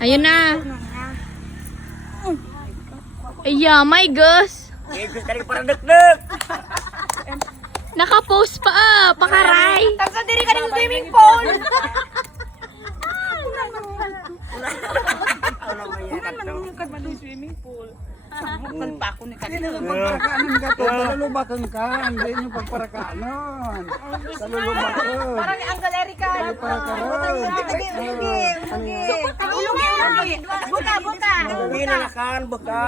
Ayun na. Aya, my gosh. Naka-post pa pakaray. Tagsa diri ka ng swimming pool. Swimming pool. Mukal pa ako ni kanina. Pagparakaanan ka to, palulubakan ka, hindi nyo pagparakaanan. Palulubakan. Parang ni Uncle Erica. Buka, buka. Pinanakan, baka.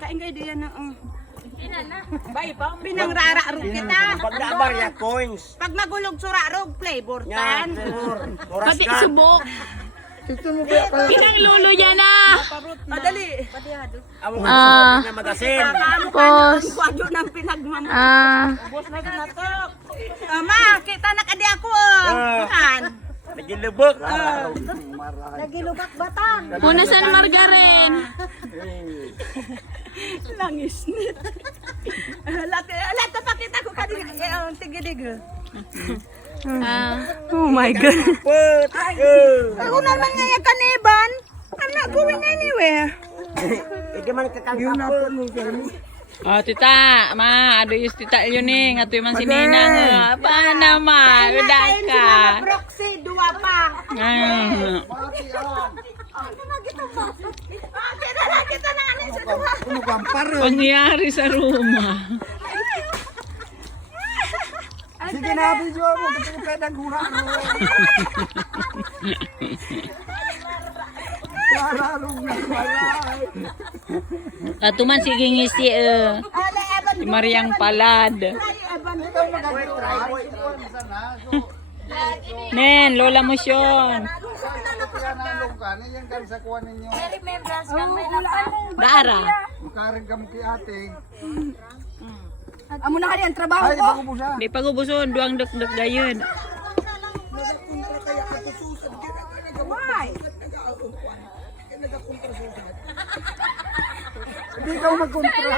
Kain kayo diyan na. Bay pa. Pinangrara ro kita. Pagdabar ya coins. Pag nagulog sura ro flavor tan. Oras Pati ka. subok. Ito mo ba kayo? Pinang lulo niya na. Madali. Amo Ah. na magasin. Pos. Kwadyo ng pinagmam. Ah. Boss na natok. Ma, kita na kadi ako. Bukan. Nagilubok. Nagilubak batang. Muna San Margarin. Langis nit. Lahat pakita ko kanina. Tigidig. Ah. Oh my God. Put. Ako naman nga yung kaniban. I'm not going anywhere. Hindi man kakangkapon. Oh, tita, ma, ado yung tita yun eh, nga tuyo man sininang. Pa naman, udah ka. Proxy, dua pa. Ah. Kita na anin sa duha. Ano ka, amparo? Pangyari sa rumah. Sige na, video mo, kasi ko pwedeng gura mo. Laralong na walay. Katuman sige ngisi si Mariang Palad. Nen, lola mo siyon. Yan kan sa kuha ninyo. Dara. Makaring kami kay ate. Amo na kali ang trabaho Ay, di ko. ba ko busa? Di pagubuson, duang dek-dek gayon. Why? Hindi ka magkontra.